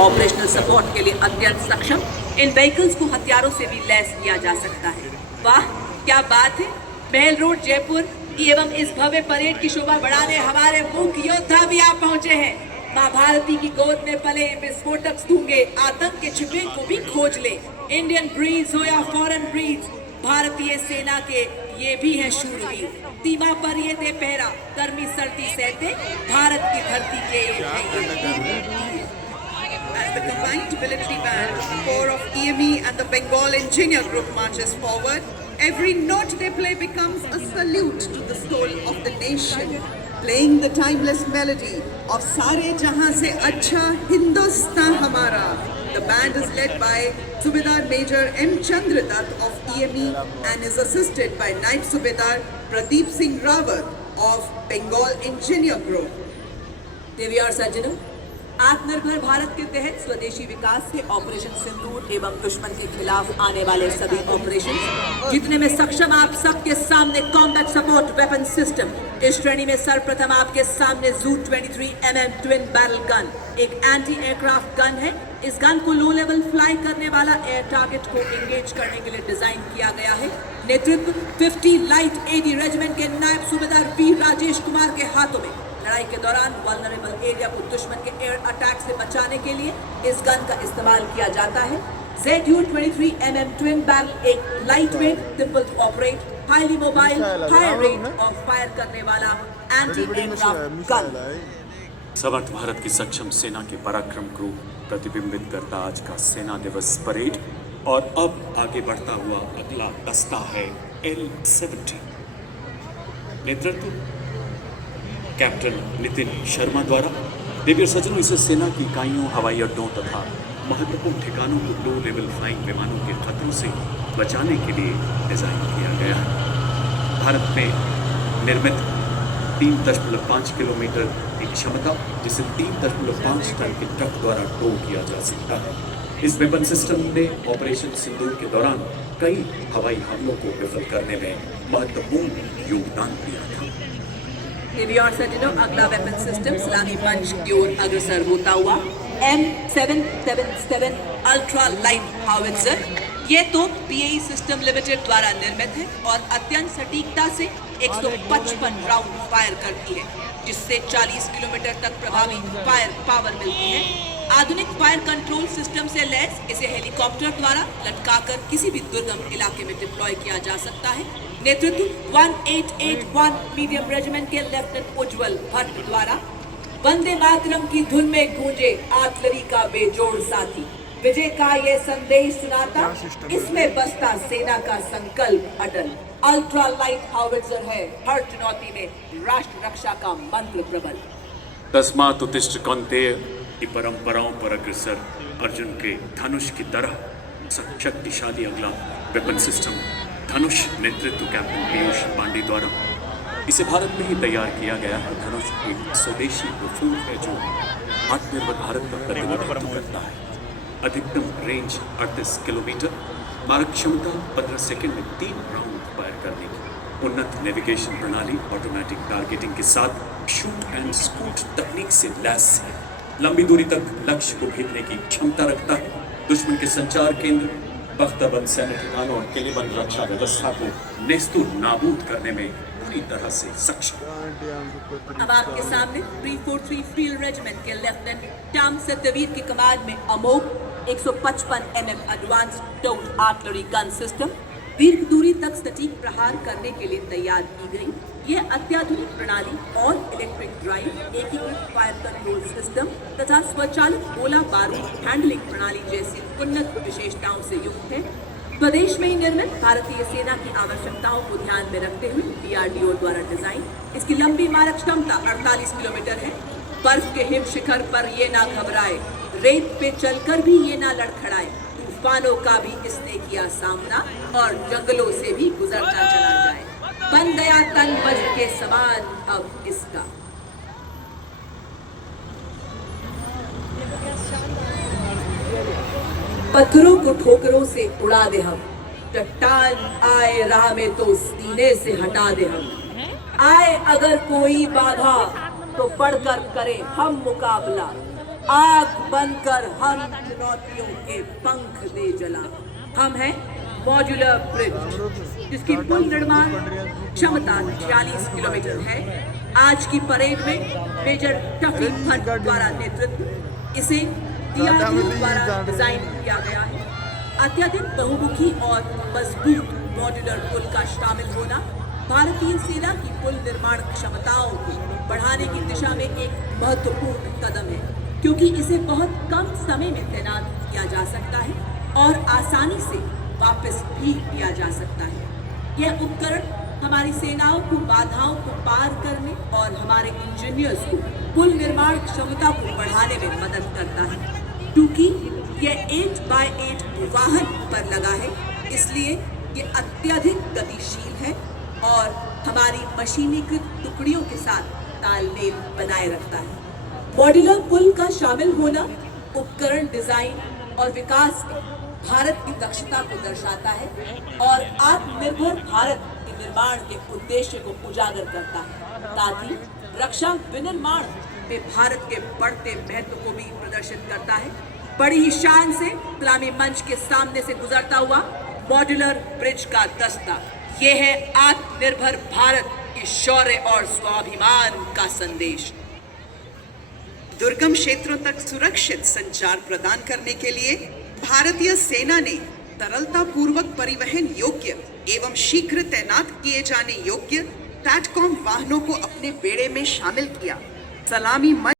Operational support के लिए अत्यंत सक्षम इन व्हीकल्स को हथियारों से भी लैस किया जा सकता है। वाह क्या बात है। महल रोड जयपुर एवं इस भव्य परेड की शोभा बढ़ाने हमारे मूक योद्धा भी आप पहुंचे हैं। मां भारती की गोद में पले विस्फोटक दूंगे, आतंक के छिपे को भी खोज ले। इंडियन ब्रीड्स हो या फॉरेन ब्रीड्स, भारतीय सेना के ये भी है शूरवीर। सीमा पर ये दे पहरा, गर्मी सर्दी सहते भारत की धरती के ये। As the combined military band, corps of EME and the Bengal Engineer Group marches forward, every note they play becomes a salute to the soul of the nation, playing the timeless melody of Sare Jahan Se Acha Hindustan Hamara. The band is led by Subedar Major M. Chandradutt of EME and is assisted by Night Subedar Pradeep Singh Rawat of Bengal Engineer Group. देवी और सज्जनों, आत्मनिर्भर भारत के तहत स्वदेशी विकास से operation सिंदूर एवं दुश्मन के खिलाफ आने वाले सभी ऑपरेशन जितने में सक्षम आप सबके सामने कॉम्बैट सपोर्ट वेपन सिस्टम। इस श्रेणी में सर्वप्रथम आपके सामने जू 23 mm ट्विन बैरल गन एक एंटी एयरक्राफ्ट गन है। इस गन को लो लेवल फ्लाई करने वाला एयर टारगेट को एंगेज करने के लिए डिजाइन किया गया है। नेतृत्व 50 लाइट एडी रेजिमेंट के नायब सूबेदार वी राजेश कुमार के हाथों में। लड़ाई के दौरान वल्नरेबल एरिया को दुश्मन के एयर अटैक से बचाने के लिए इस गन का इस्तेमाल किया जाता है। ZU 23 mm ट्विन बैरल एक light weight, simple to operate, highly mobile, high rate और फायर करने वाला एंटी एयरक्राफ्ट गन। समर्थ भारत की सक्षम सेना के पराक्रम को प्रतिबिंबित करता आज का सेना दिवस परेड। और अब आगे बढ़ता हुआ अगला दस्ता है L-70। नेतृत्व कैप्टन नितिन शर्मा द्वारा। देवी और सज्जनों, इसे सेना की इकाइयों, हवाई अड्डों तथा महत्वपूर्ण ठिकानों को लो लेवल फ्लाइंग विमानों के खतरों से बचाने के लिए डिजाइन किया गया है। भारत में निर्मित 3.5 किलोमीटर की क्षमता, जिसे 3.5 टन के ट्रक द्वारा टो किया जा सकता है। इस वेपन सिस्टम ने ऑपरेशन सिंदूर के दौरान कई हवाई हमलों को विफल करने में महत्वपूर्ण योगदान दिया था। देवी और सज्जनों, अगला वेपन सिस्टम सलामी मंच की ओर अग्रसर होता हुआ M777 अल्ट्रा लाइट हाउवित्जर। ये तो BAE सिस्टम लिमिटेड द्वारा निर्मित है और अत्यंत सटीकता से 155 राउंड फायर करती है, जिससे 40 किलोमीटर तक प्रभावी फायर पावर मिलती है। आधुनिक फायर कंट्रोल सिस्टम से लैस इसे हेलीकॉप्टर द्वारा लटकाकर किसी भी दुर्गम इलाके में डिप्लॉय किया जा सकता है। नेतृत्व 1881 मीडियम रेजिमेंट के लेफ्टिनेंट उज्जवल भट्ट द्वारा। वंदे मातरम की धुन में गूंजे आर्टिलरी का बेजोड़ साथी, विजय का ये संदेश सुनाता, इसमें बसता सेना का संकल्प अटल। अल्ट्रा लाइट हाउवित्जर है हर चुनौती में राष्ट्र रक्षा का मंत्र प्रबल। तस्मात् उत्तिष्ठ कौन्तेय की परंपराओं पर अग्रसर अर्जुन के धनुष की तरह शक्तिशाली अगला वेपन सिस्टम धनुष। नेतृत्व कैप्टन पीयूष पांडे द्वारा। इसे भारत में ही तैयार किया गया है। धनुष एक स्वदेशी रफूल है जो आत्मनिर्भर भारत का प्रतिनिधित्व करता है। अधिकतम रेंज 38 किलोमीटर, मारक क्षमता 15 सेकंड में 3 राउंड फायर करने की, उन्नत नेविगेशन प्रणाली, ऑटोमेटिक टारगेटिंग के साथ शूट एंड स्कूट तकनीक से लैस है। लंबी दूरी तक लक्ष्य को भेजने की क्षमता रखता है। दुश्मन के संचार केंद्र, बख्ताबंद सैन्य ठिकानों और किलेबंद रक्षा व्यवस्था को नेस्तुर नाबूद करने में पूरी तरह से सक्षम। अब आपके सामने 343 फील्ड रेजिमेंट के लेफ्टिनेंट टाम सत्यवीर की कमांड में अमोघ 155 mm advance toad artillery gun system दीर्घ दूरी तक सटीक प्रहार करने के लिए तैयार की गई। यह अत्याधुनिक प्रणाली और इलेक्ट्रिक ड्राइव, एकीकृत फायर कंट्रोल सिस्टम तथा स्वचालित गोला बारूद हैंडलिंग प्रणाली जैसी उन्नत विशेषताओं से युक्त है। स्वदेश में ही निर्मित भारतीय सेना की आवश्यकताओं को ध्यान में रखते हुए DRDO द्वारा डिजाइन। इसकी लंबी मारक क्षमता 48 किलोमीटर है। बर्फ के हिम शिखर पर ये ना घबराए, रेत पे चलकर भी ये ना लड़खड़ाए, तूफानों का भी इसने किया सामना और जंगलों से भी गुजरता चला जाए। बन गया तन वज्र के समान अब इसका। पत्थरों को ठोकरों से उड़ा दे हम, चट्टान आए राह में तो सीने से हटा दे हम। आए अगर कोई बाधा तो बढ़कर करें हम मुकाबला। आग बनकर हम चुनौतियों के पंख दे जला। हम हैं मॉड्यूलर ब्रिज, जिसकी कुल निर्माण क्षमता 40 किलोमीटर है। आज की परेड में मेजर टफी भट्ट द्वारा नेतृत्व इसे DRDO द्वारा डिजाइन किया गया है। अत्यधिक बहुमुखी और मजबूत मॉड्यूलर पुल का शामिल होना भारतीय सेना की पुल निर्माण क्षमताओं को बढ़ाने की दिशा में एक महत्वपूर्ण कदम है, क्योंकि इसे बहुत कम समय में तैनात किया जा सकता है और आसानी से वापस भी किया जा सकता है। यह उपकरण हमारी सेनाओं को बाधाओं को पार करने और हमारे इंजीनियर्स को पुल निर्माण क्षमता को बढ़ाने में मदद करता है। क्योंकि यह 8x8 वाहन पर लगा है, इसलिए ये अत्यधिक गतिशील है और हमारी मशीनीकृत टुकड़ियों के साथ तालमेल बनाए रखता है। मॉड्यूलर पुल का शामिल होना उपकरण डिजाइन और विकास में भारत की दक्षता को दर्शाता है और आत्मनिर्भर भारत के निर्माण के उद्देश्य को उजागर करता है। साथ ही रक्षा विनिर्माण में भारत के बढ़ते महत्व को भी प्रदर्शित करता है। बड़ी ही शान से सलामी मंच के सामने से गुजरता हुआ मॉड्यूलर ब्रिज का दस्ता, ये है आत्मनिर्भर भारत की शौर्य और स्वाभिमान का संदेश। दुर्गम क्षेत्रों तक सुरक्षित संचार प्रदान करने के लिए भारतीय सेना ने तरलता पूर्वक परिवहन योग्य एवं शीघ्र तैनात किए जाने योग्य SATCOM वाहनों को अपने बेड़े में शामिल किया। सलामी